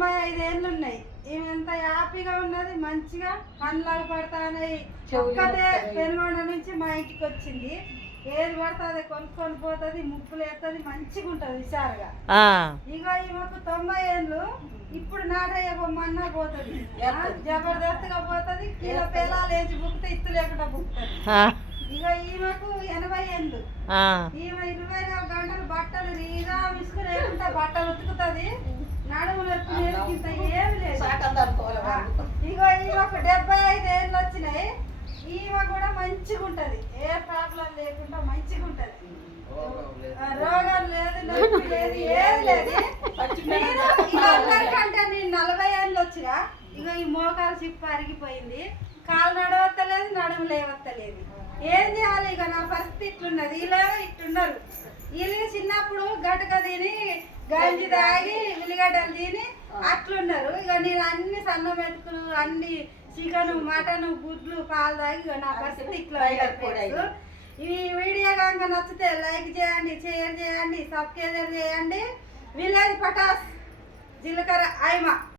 95 ఏళ్ళు ఉన్నాయి. ఈమె ఎంత హ్యాపీగా ఉన్నది, మంచిగా పండ్లాగా పడతానే. ఒక్కతే పెనుగొండ నుంచి మా ఇంటికి వచ్చింది. ఏది పడుతుంది కొనుక్కొని పోతుంది, ముక్కులు వేస్తుంది, మంచిగా ఉంటుంది హుషారుగా. ఇక ఈమెకు 90 ఏళ్ళు. ఇప్పుడు నాటయ్య బొమ్మన్నా పోతుంది, జబర్దస్త్గా పోతుంది. కిలో పేలాలు వేసి బుక్కితే ఇత్తు లేకుండా బుక్కుతుంది. ఇక ఈమెకు 80 ఏళ్ళు. ఈమె 24 గంటలు బట్టలు రీగా విసుగు లేకుండా బట్టలు ఉతుకుతుంది. నడుములు ఇంత ఏమి లేదు. ఇగో ఈమెకు 75 ఏళ్ళు వచ్చినాయి. ఈమె కూడా మంచిగా ఉంటది, ఏ ప్రాబ్లం లేకుండా మంచిగా ఉంటది. రోగం లేదు, నొప్పి లేదు, ఏది లేదు. అందరికంటే నేను 40 ఏళ్ళు వచ్చినా. ఇక ఈ మోకాలు చిప్పు అరిగిపోయింది, కాలు నడవత్తలేదు, నడుము లేవత్తలేదు. ఏం చేయాలి? ఇక నా పరిస్థితి ఇట్లున్నది. వీళ్ళేమో ఇట్లున్నారు. వీళ్ళు చిన్నప్పుడు గటక తిని గంజి తాగి ఉల్లిగడ్డలు తిని అట్లున్నారు. ఇక నేను అన్ని సన్న మెతుకులు, అన్ని చికెన్, మటన్, గుడ్లు, పాలు తాగి నా పరిస్థితి ఇట్లా. ఈ వీడియో కనుక నచ్చితే లైక్ చేయండి, షేర్ చేయండి, సబ్స్క్రైబ్ చేయండి. విలేజ్ పటాస్ జీలకర్ర ఐమ.